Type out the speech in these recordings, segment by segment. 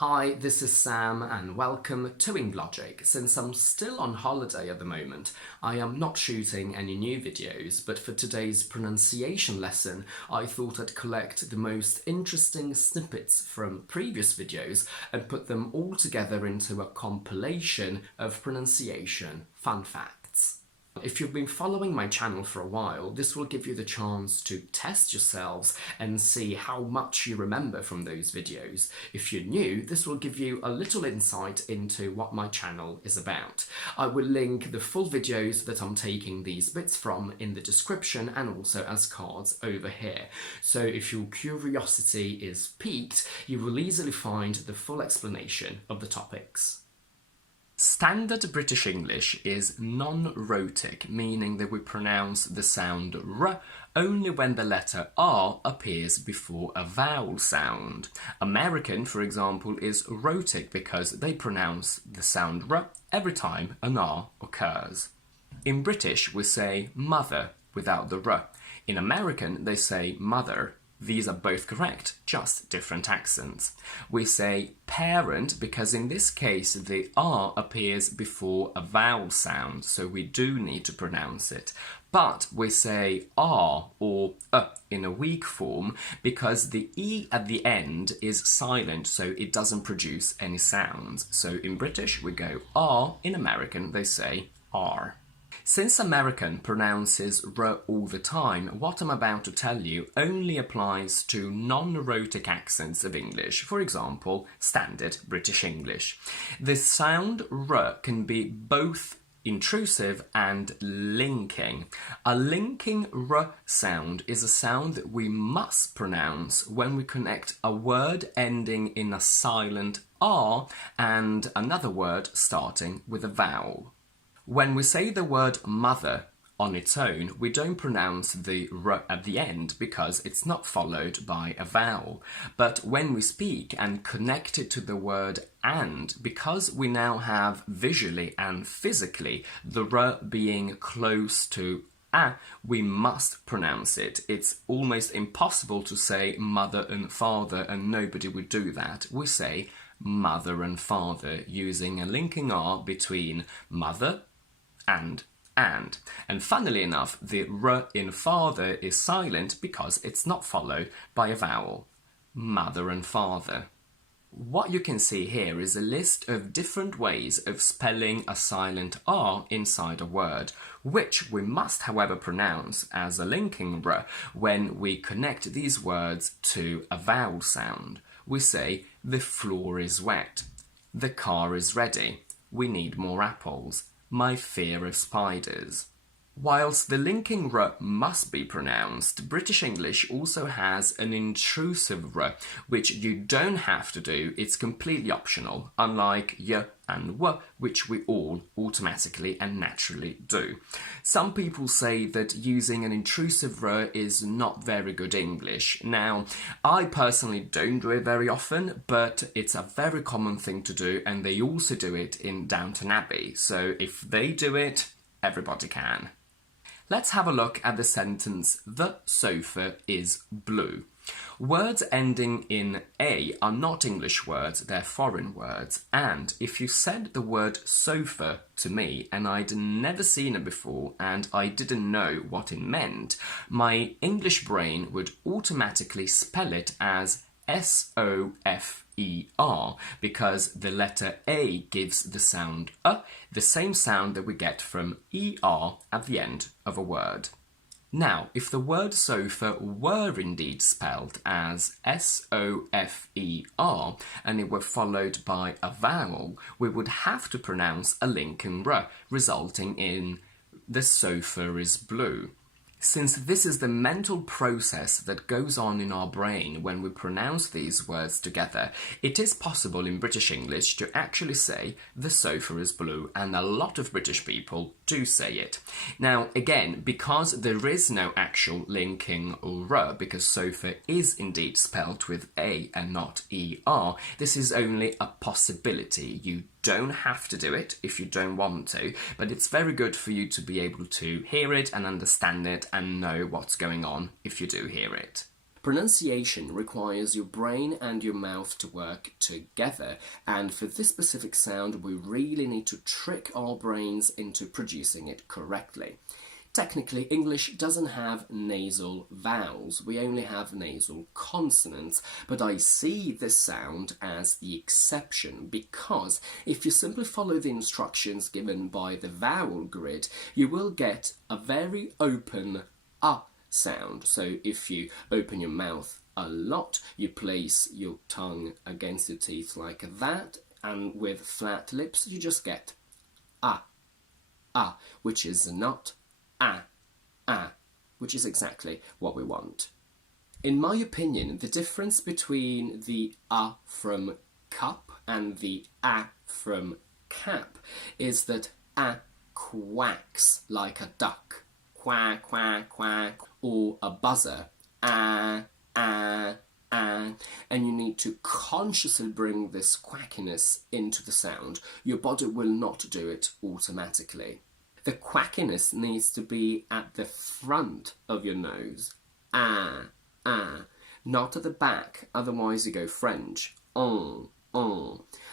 Hi, this is Sam and welcome to InLogic. Since I'm still on holiday at the moment, I am not shooting any new videos, but for today's pronunciation lesson, I thought I'd collect the most interesting snippets from previous videos and put them all together into a compilation of pronunciation fun facts. If you've been following my channel for a while, this will give you the chance to test yourselves and see how much you remember from those videos. If you're new, this will give you a little insight into what my channel is about. I will link the full videos that I'm taking these bits from in the description and also as cards over here. So if your curiosity is piqued, you will easily find the full explanation of the topics. Standard British English is non-rhotic, meaning that we pronounce the sound r only when the letter r appears before a vowel sound. American, for example, is rhotic because they pronounce the sound r every time an r occurs. In British, we say mother without the r. In American, they say mother. These are both correct, just different accents. We say parent because in this case the R appears before a vowel sound, so we do need to pronounce it. But we say R or in a weak form because the E at the end is silent, so it doesn't produce any sounds. So in British we go R, in American they say R. Since American pronounces r all the time, what I'm about to tell you only applies to non-rhotic accents of English, for example, Standard British English. The sound r can be both intrusive and linking. A linking r sound is a sound that we must pronounce when we connect a word ending in a silent r and another word starting with a vowel. When we say the word mother on its own, we don't pronounce the r at the end because it's not followed by a vowel. But when we speak and connect it to the word and, because we now have visually and physically the r being close to a, we must pronounce it. It's almost impossible to say mother and father and nobody would do that. We say mother and father using a linking r between mother and. And funnily enough, the r in father is silent because it's not followed by a vowel. Mother and father. What you can see here is a list of different ways of spelling a silent r inside a word, which we must, however, pronounce as a linking r when we connect these words to a vowel sound. We say, the floor is wet. The car is ready. We need more apples. My fear of spiders. Whilst the linking r must be pronounced, British English also has an intrusive r, which you don't have to do, it's completely optional, unlike y and w, which we all automatically and naturally do. Some people say that using an intrusive r is not very good English. Now, I personally don't do it very often, but it's a very common thing to do, and they also do it in Downton Abbey, so if they do it, everybody can. Let's have a look at the sentence, the sofa is blue. Words ending in A are not English words, they're foreign words, and if you said the word sofa to me and I'd never seen it before and I didn't know what it meant, my English brain would automatically spell it as S-O-F-E-R because the letter A gives the sound the same sound that we get from E-R at the end of a word. Now, if the word sofa were indeed spelled as S-O-F-E-R and it were followed by a vowel, we would have to pronounce a linking r, resulting in the sofa is blue. Since this is the mental process that goes on in our brain when we pronounce these words together, it is possible in British English to actually say the sofa is blue, and a lot of British people do say it. Now, again, because there is no actual linking r, because sofa is indeed spelled with A and not ER, this is only a possibility. You don't have to do it if you don't want to, but it's very good for you to be able to hear it and understand it and know what's going on if you do hear it. Pronunciation requires your brain and your mouth to work together, and for this specific sound we really need to trick our brains into producing it correctly. Technically, English doesn't have nasal vowels, we only have nasal consonants, but I see this sound as the exception because if you simply follow the instructions given by the vowel grid, you will get a very open sound. So if you open your mouth a lot, you place your tongue against your teeth like that, and with flat lips you just get which is not which is exactly what we want. In my opinion, the difference between the from cup and the from cap is that quacks like a duck, quack, quack, quack, or a buzzer, and you need to consciously bring this quackiness into the sound. Your body will not do it automatically. The quackiness needs to be at the front of your nose, not at the back, otherwise you go French,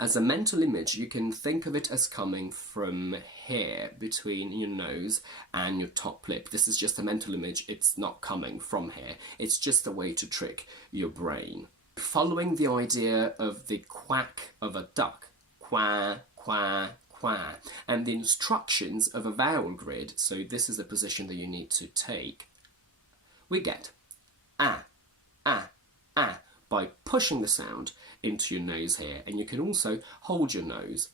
As a mental image, you can think of it as coming from here, between your nose and your top lip. This is just a mental image, it's not coming from here. It's just a way to trick your brain. Following the idea of the quack of a duck, quack, quack, quack, and the instructions of a vowel grid, so this is the position that you need to take, we get by pushing the sound into your nose here, and you can also hold your nose.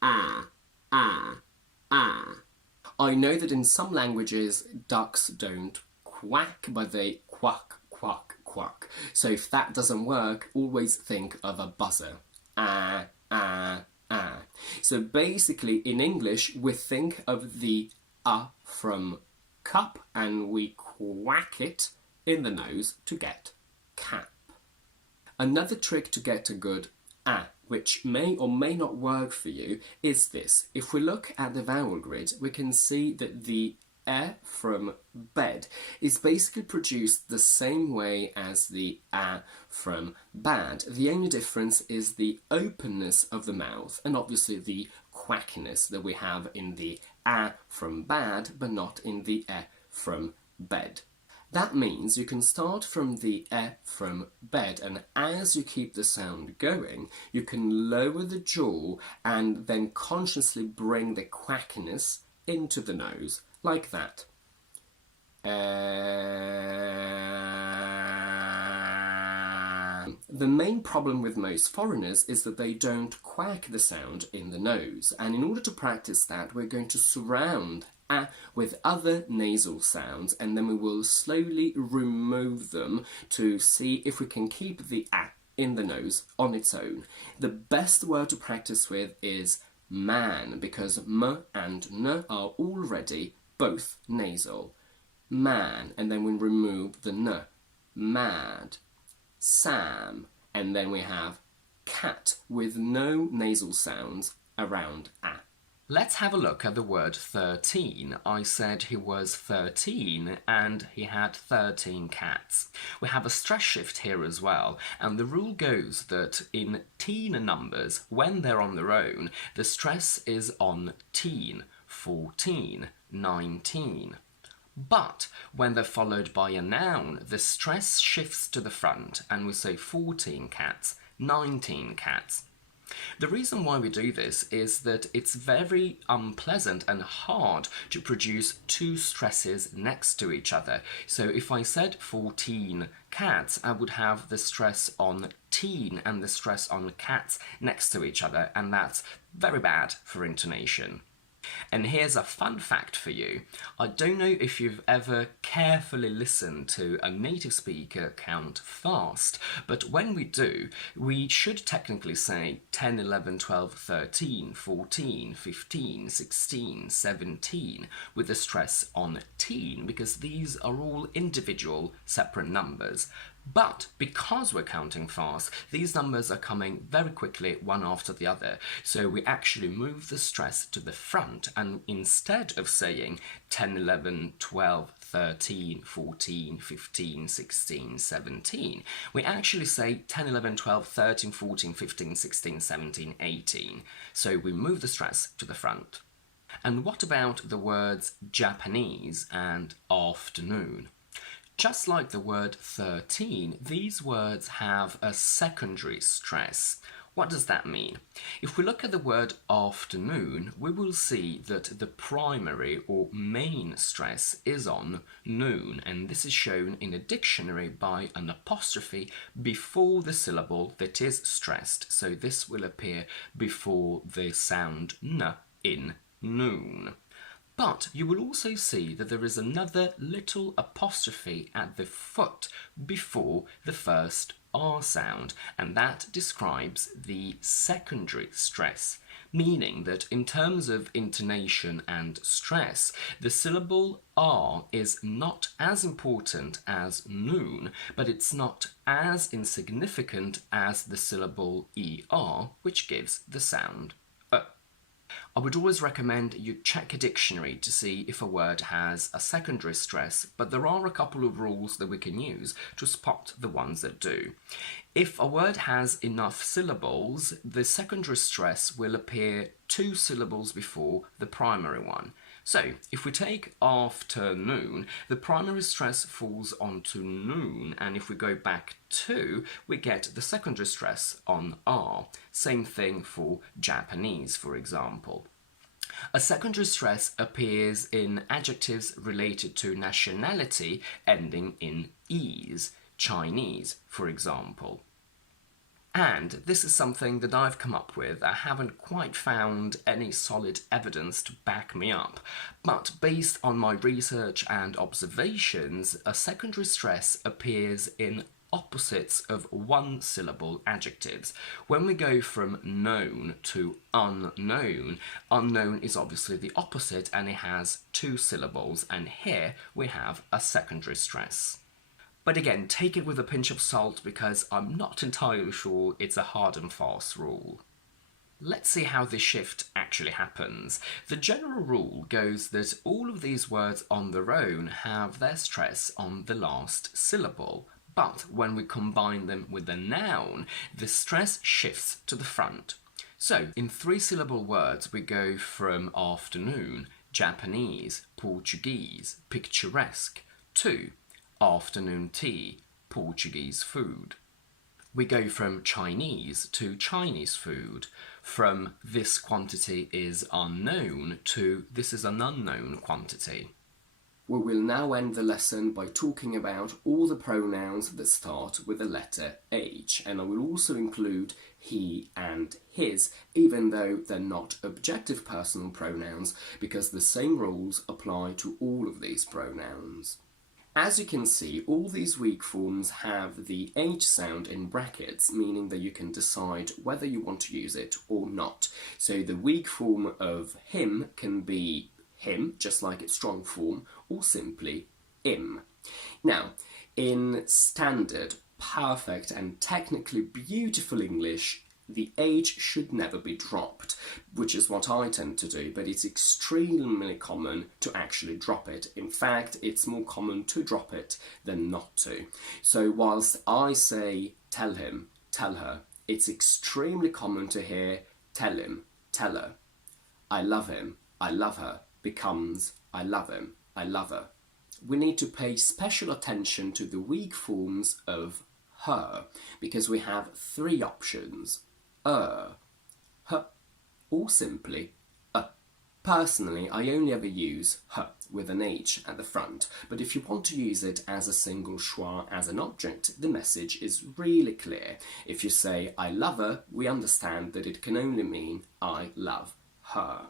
I know that in some languages ducks don't quack, but they quack, quack, quack. So if that doesn't work, always think of a buzzer. So basically in English we think of the from cup and we quack it in the nose to get cap. Another trick to get a good which may or may not work for you, is this. If we look at the vowel grid, we can see that the from bed is basically produced the same way as the from bad. The only difference is the openness of the mouth and obviously the quackiness that we have in the from bad but not in the from bed. That means you can start from the from bed, and as you keep the sound going, you can lower the jaw and then consciously bring the quackiness into the nose, like that. The main problem with most foreigners is that they don't quack the sound in the nose, and in order to practice that, we're going to surround with other nasal sounds, and then we will slowly remove them to see if we can keep the in the nose on its own. The best word to practice with is man, because m and n are already both nasal. Man, and then we remove the n. Mad. Sam, and then we have cat with no nasal sounds around a. Let's have a look at the word 13. I said he was 13 and he had 13 cats. We have a stress shift here as well, and the rule goes that in teen numbers, when they're on their own, the stress is on teen, 14, 19. But when they're followed by a noun, the stress shifts to the front and we say 14 cats, 19 cats. The reason why we do this is that it's very unpleasant and hard to produce two stresses next to each other. So if I said 14 cats, I would have the stress on teen and the stress on cats next to each other, and that's very bad for intonation. And here's a fun fact for you. I don't know if you've ever carefully listened to a native speaker count fast, but when we do, we should technically say 10, 11, 12, 13, 14, 15, 16, 17, with the stress on teen, because these are all individual separate numbers. But because we're counting fast, these numbers are coming very quickly one after the other, so we actually move the stress to the front, and instead of saying 10, 11, 12, 13, 14, 15, 16, 17. We actually say 10, 11, 12, 13, 14, 15, 16, 17, 18. So we move the stress to the front. And what about the words Japanese and afternoon? Just like the word 13, these words have a secondary stress. What does that mean? If we look at the word afternoon, we will see that the primary or main stress is on noon, and this is shown in a dictionary by an apostrophe before the syllable that is stressed. So this will appear before the sound n in noon. But you will also see that there is another little apostrophe at the foot before the first R sound, and that describes the secondary stress, meaning that in terms of intonation and stress, the syllable R is not as important as noon, but it's not as insignificant as the syllable ER, which gives the sound I would always recommend you check a dictionary to see if a word has a secondary stress, but there are a couple of rules that we can use to spot the ones that do. If a word has enough syllables, the secondary stress will appear 2 syllables before the primary one. So, if we take afternoon, the primary stress falls onto noon, and if we go back 2, we get the secondary stress on R. Same thing for Japanese, for example. A secondary stress appears in adjectives related to nationality ending in "-ese", Chinese, for example. And this is something that I've come up with. I haven't quite found any solid evidence to back me up, but based on my research and observations, a secondary stress appears in opposites of one-syllable adjectives. When we go from known to unknown, unknown is obviously the opposite and it has 2 syllables, and here we have a secondary stress. But again, take it with a pinch of salt because I'm not entirely sure it's a hard and fast rule. Let's see how this shift actually happens. The general rule goes that all of these words on their own have their stress on the last syllable, but when we combine them with a noun, the stress shifts to the front. So, in 3-syllable words, we go from afternoon, Japanese, Portuguese, picturesque, to afternoon tea, Portuguese food. We go from Chinese to Chinese food, from this quantity is unknown to this is an unknown quantity. We will now end the lesson by talking about all the pronouns that start with the letter H, and I will also include he and his, even though they're not objective personal pronouns, because the same rules apply to all of these pronouns. As you can see, all these weak forms have the H sound in brackets, meaning that you can decide whether you want to use it or not. So the weak form of him can be him, just like its strong form, or simply im. Now, in standard, perfect and technically beautiful English, the H should never be dropped, which is what I tend to do, but it's extremely common to actually drop it. In fact, it's more common to drop it than not to. So whilst I say tell him, tell her, it's extremely common to hear tell him, tell her. I love him, I love her becomes I love him, I love her. We need to pay special attention to the weak forms of her, because we have 3 options: her, or simply Personally, I only ever use her with an H at the front, but if you want to use it as a single schwa, as an object, the message is really clear. If you say I love her, we understand that it can only mean I love her.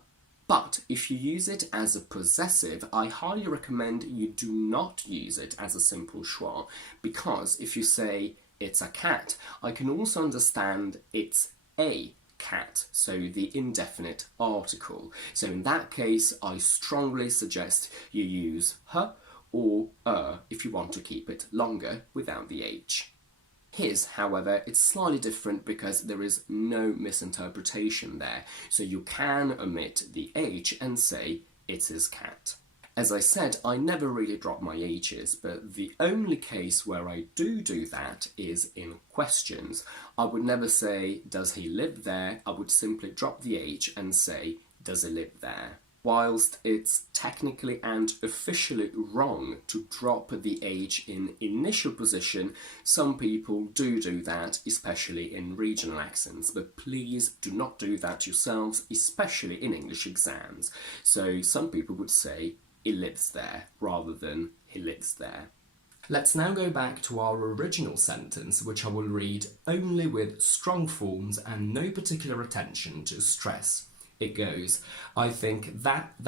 But if you use it as a possessive, I highly recommend you do not use it as a simple schwa, because if you say it's a cat, I can also understand it's a cat, so the indefinite article. So in that case, I strongly suggest you use her or if you want to keep it longer without the H. His, however, it's slightly different because there is no misinterpretation there, so you can omit the H and say it's his cat. As I said, I never really drop my H's, but the only case where I do that is in questions. I would never say, does he live there? I would simply drop the H and say, does he live there? Whilst it's technically and officially wrong to drop the H in initial position, some people do that, especially in regional accents, but please do not do that yourselves, especially in English exams. So some people would say, he lives there, rather than he lives there. Let's now go back to our original sentence, which I will read only with strong forms and no particular attention to stress. It goes, I think that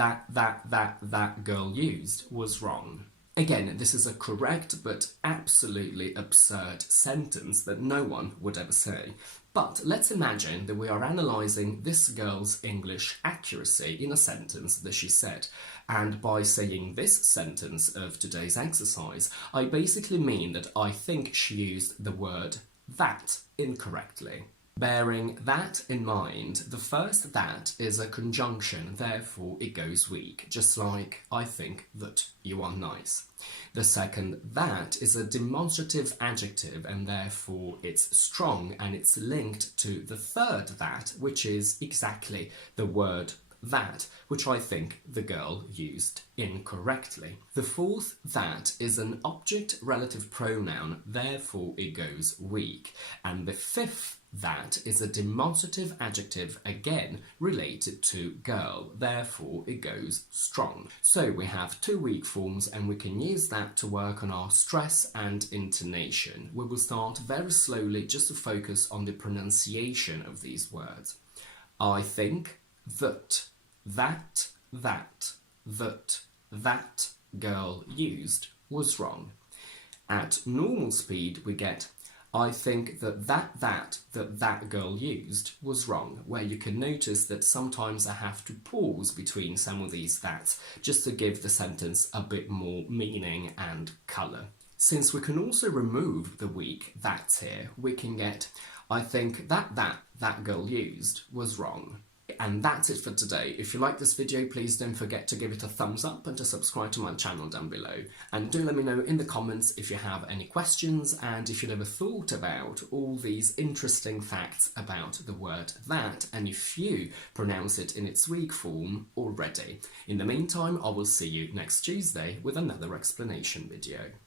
girl used was wrong. Again, this is a correct but absolutely absurd sentence that no one would ever say. But let's imagine that we are analysing this girl's English accuracy in a sentence that she said. And by saying this sentence of today's exercise, I basically mean that I think she used the word that incorrectly. Bearing that in mind, the first that is a conjunction, therefore it goes weak, just like I think that you are nice. The second that is a demonstrative adjective and therefore it's strong and it's linked to the third that, which is exactly the word that, which I think the girl used incorrectly. The fourth that is an object relative pronoun, therefore it goes weak. And the fifth that is a demonstrative adjective, again related to girl, therefore it goes strong. So we have two weak forms and we can use that to work on our stress and intonation. We will start very slowly just to focus on the pronunciation of these words. I think that girl used was wrong. At normal speed we get I think that girl used was wrong, where you can notice that sometimes I have to pause between some of these that's just to give the sentence a bit more meaning and colour. Since we can also remove the weak that's here, we can get I think that girl used was wrong. And that's it for today. If you like this video, please don't forget to give it a thumbs up and to subscribe to my channel down below. And do let me know in the comments if you have any questions and if you'd ever thought about all these interesting facts about the word that and if you pronounce it in its weak form already. In the meantime, I will see you next Tuesday with another explanation video.